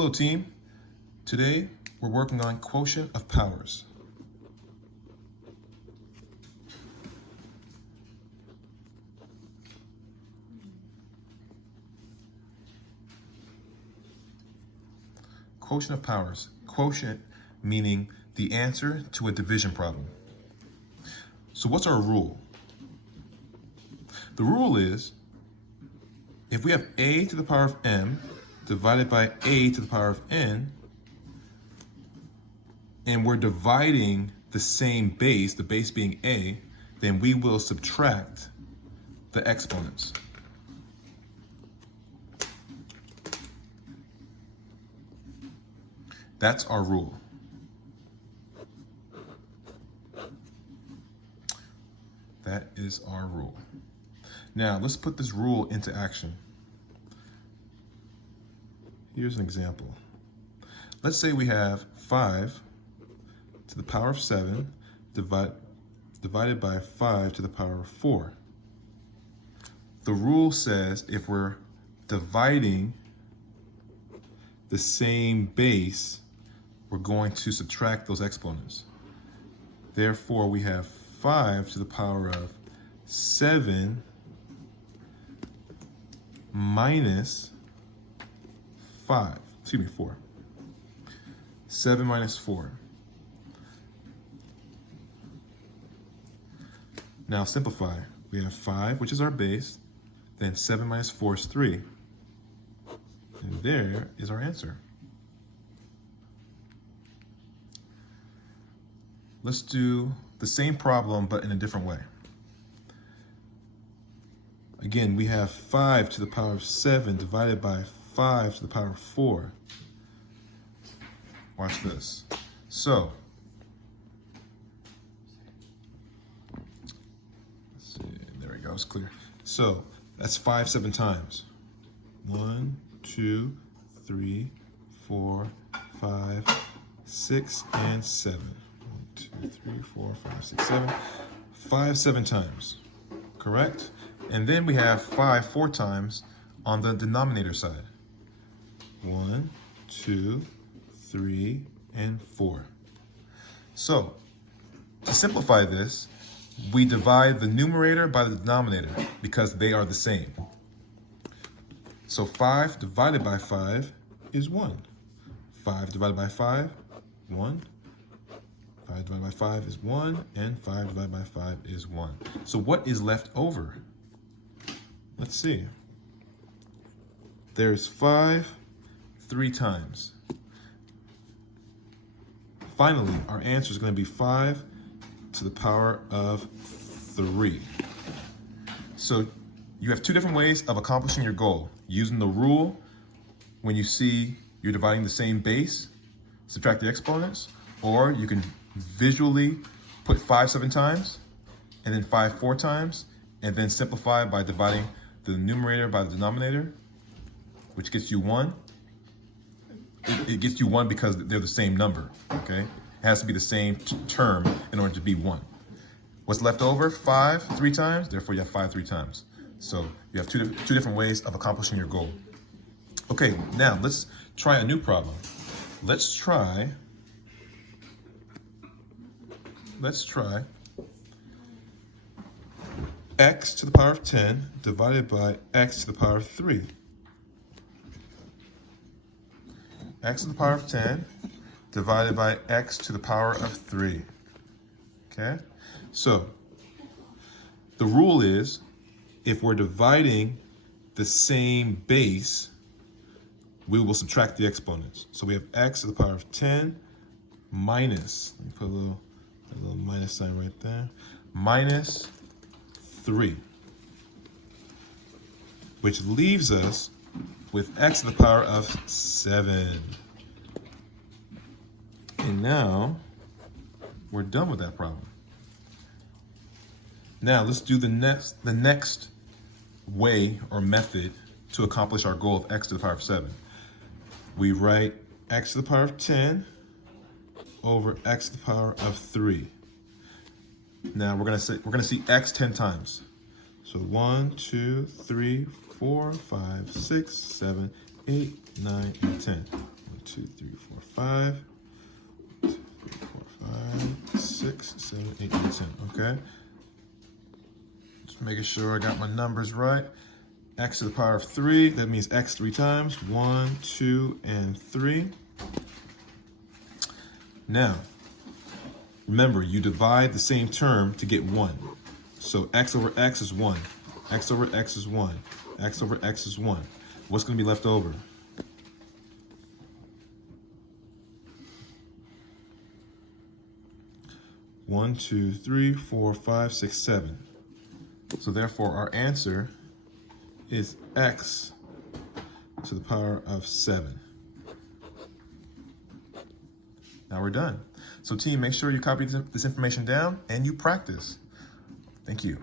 Hello team, today we're working on Quotient of Powers. Quotient of Powers. Quotient meaning the answer to a division problem. So what's our rule? The rule is if we have a to the power of m divided by a to the power of n, and we're dividing the same base, the base being a, then we will subtract the exponents. That's our rule. That is our rule. Now, let's put this rule into action. Here's an example. Let's say we have 5 to the power of 7 divided by 5 to the power of 4. The rule says if we're dividing the same base, we're going to subtract those exponents. Therefore, we have 5 to the power of 7 minus 4. 7 minus 4. Now simplify. We have 5, which is our base, then 7 minus 4 is 3. And there is our answer. Let's do the same problem, but in a different way. Again, we have 5 to the power of 7 divided by 5 to the power of 4. Watch this. So, let's see, there we go, it's clear. So, that's 5 7 times. 1, 2, 3, 4, 5, 6, and 7. 1, 2, 3, 4, 5, 6, 7. 5 7 times, correct? And then we have 5 4 times on the denominator side. 1, 2, 3, and 4. So, to simplify this, we divide the numerator by the denominator because they are the same. So 5 divided by 5 is 1. 5 divided by 5, 1. 5 divided by 5 is 1, and 5 divided by 5 is 1. So what is left over? Let's see. There's 5 3 times. Finally, our answer is going to be 5 to the power of 3. So you have two different ways of accomplishing your goal. Using the rule when you see you're dividing the same base, subtract the exponents, or you can visually put 5 7 times and then 5 4 times, and then simplify by dividing the numerator by the denominator, which gets you 1. It gets you 1 because they're the same number, okay? It has to be the same term in order to be 1. What's left over? 5 3 times, therefore you have 5 3 times. So you have two different ways of accomplishing your goal. Okay, now let's try a new problem. Let's try x to the power of 10 divided by x to the power of 3. X to the power of 10 divided by x to the power of 3. Okay? So, the rule is if we're dividing the same base, we will subtract the exponents. So we have x to the power of 10 minus, let me put a little minus sign right there, minus 3, which leaves us with x to the power of 7. And now we're done with that problem. Now let's do the next way or method to accomplish our goal of x to the power of 7. We write x to the power of 10 over x to the power of 3. Now we're gonna see x 10 times. So 1, 2, 3, 4, 5, 6, 7, 8, 9, and 10. 1, 2, 3, 4, 5. 1, 2, 3, 4, 5, 6, 7, 8, 9, 10. Okay. Just making sure I got my numbers right. X to the power of 3. That means X 3 times. 1, 2, and 3. Now, remember, you divide the same term to get 1. So X over X is 1. X over X is 1. X over X is 1. What's going to be left over? One, 2, 3, 4, 5, 6, 7. So therefore, our answer is X to the power of 7. Now we're done. So team, make sure you copy this information down and you practice. Thank you.